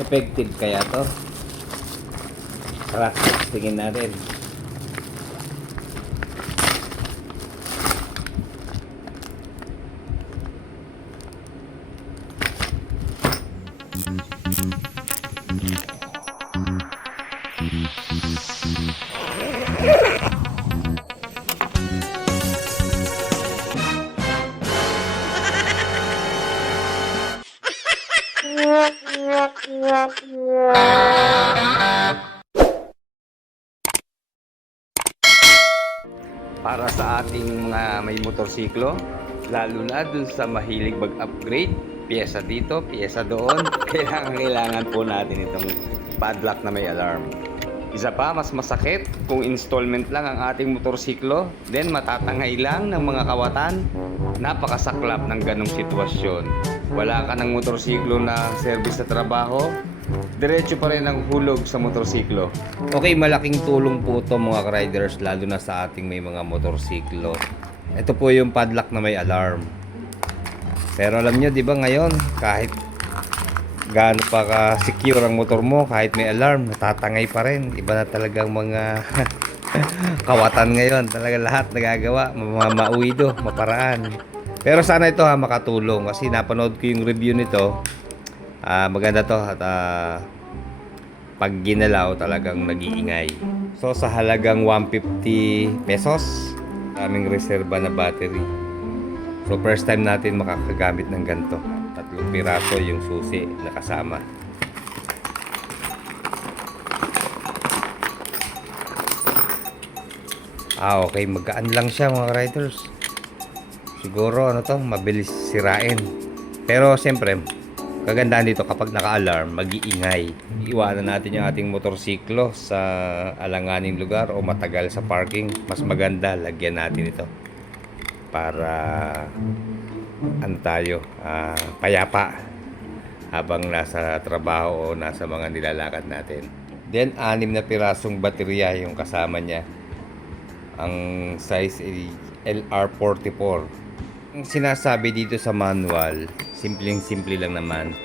Effective kaya to? Tara, tingin natin. Para sa ating mga may motorsiklo, lalo na dun sa mahilig mag-upgrade, piyesa dito, piyesa doon, kailangan po natin itong padlock na may alarm. Isa pa, mas masakit kung installment lang ang ating motorsiklo, then matatangay lang ng mga kawatan. Napakasaklap ng ganong sitwasyon. Wala ka ng motorsiklo na service sa trabaho, diretso pa rin ang hulog sa motorsiklo. Okay, malaking tulong po ito mga riders, lalo na sa ating may mga motorsiklo. Ito po yung padlock na may alarm. Pero alam nyo, di ba ngayon, kahit gaano pa ka-secure ang motor mo, kahit may alarm, natatangay pa rin. Iba na talagang mga kawatan ngayon. Talaga lahat nagagawa, mauwido, maparaan. Pero sana ito makatulong kasi napanood ko yung review nito. Maganda to at pag ginalaw talagang nag-iingay. So sa halagang 150 pesos, aming reserba na battery. So first time natin makakagamit ng ganito. 3 piraso yung susi na kasama. Okay, magaan lang siya mga riders. Siguro ano to, mabilis sirain. Pero siyempre, kagandahan dito kapag naka-alarm, mag-iingay. Iwanan natin yung ating motorsiklo sa alanganing lugar o matagal sa parking. Mas maganda, lagyan natin ito para payapa habang nasa trabaho o nasa mga nilalakad natin. Then 6 na pirasong baterya yung kasama niya. Ang size ay LR44. Ang sinasabi dito sa manual, simpleng-simple lang naman.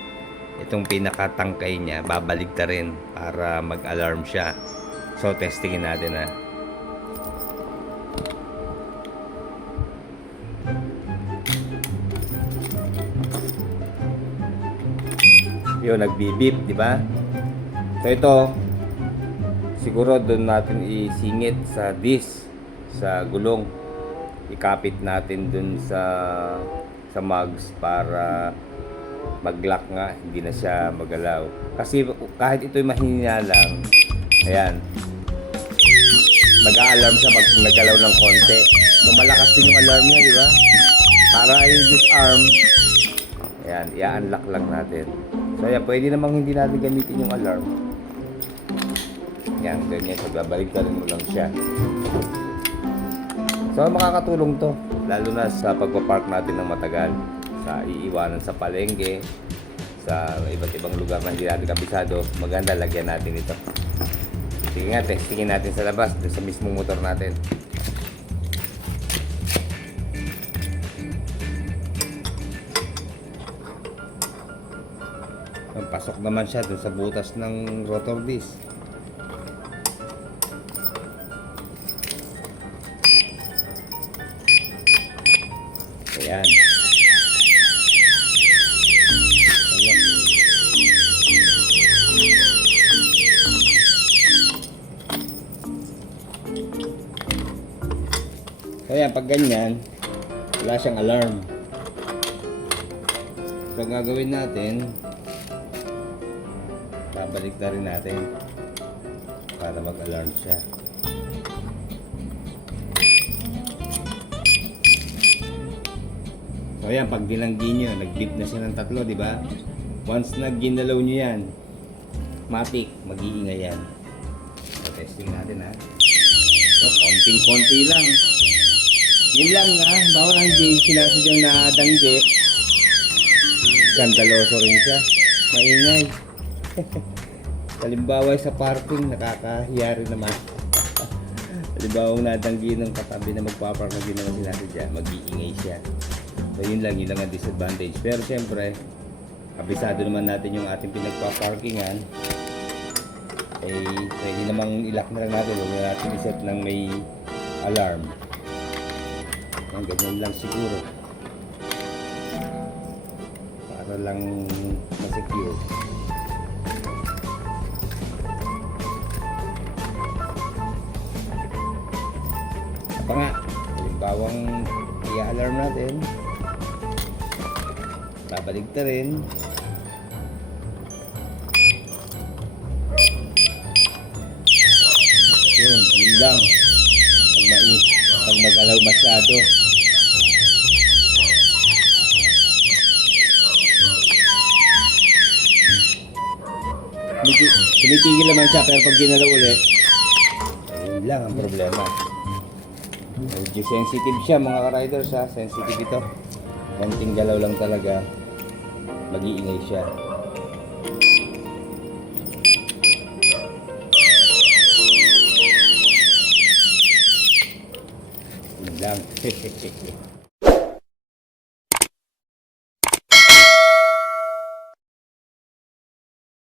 Itong pinakatangkay niya, babaligta rin para mag-alarm siya. So, testingin natin ha. Yun, nagbi-beep, di ba? So, ito, siguro doon natin isingit sa disc, sa gulong. Ikapit natin dun sa mugs para mag-lock nga, hindi na siya magalaw. Kasi kahit ito'y mahina lang, ayan, mag-a-alarm siya pag nagalaw ng konti. So malakas din yung alarm niya, di ba? Para i-disarm, ayan, i-unlock lang natin. So ayan, pwede namang hindi natin gamitin yung alarm. Ayan, ganyan, so babalik ka rin mo lang siya. So makakatulong to, lalo na sa pagpapark natin ng matagal, sa iiwanan sa palengke, sa iba't ibang lugar na hindi natin kabisado. Maganda, lagyan natin ito. Sige nga, testingin natin sa labas, sa mismong motor natin. Pasok naman siya dun sa butas ng rotor disc. Ayan. Ayan, pag ganyan, wala siyang alarm. So, ang gagawin natin, babalik na rin natin para mag-alarm siya. So ayan, pag dinanggi nyo, nag-beep na siya ng 3, di ba? Once na ginalaw nyo yan, matik, mag-iingay yan. So testing natin ha. So konting-konti lang. Yun lang ha, bawal hindi sila sadyang nadanggi. Skandaloso rin siya. Maingay. Halimbawa sa parking, nakakahiya rin naman. Halimbawa nadanggi ng katabi na magpapark na ginawa sila dyan, mag-iingay siya. So yun lang ang disadvantage. Pero siyempre, kabisado naman natin yung ating pinagpa-parkingan, pwede namang ilock na lang natin. Huwag na natin iset ng may alarm. Ganyan lang siguro. Para lang ma-secure. Pa nga, halimbawang i-alarm natin, babalik na rin. Yun lang. Pag mag-alaw masyado. Tumitigil naman siya, pero pag ginalaw ulit, yun lang ang problema. Medyo sensitive siya mga ka-riders ha. Sensitive ito. Konting galaw lang talaga, mag-iingay siya. Yun lang.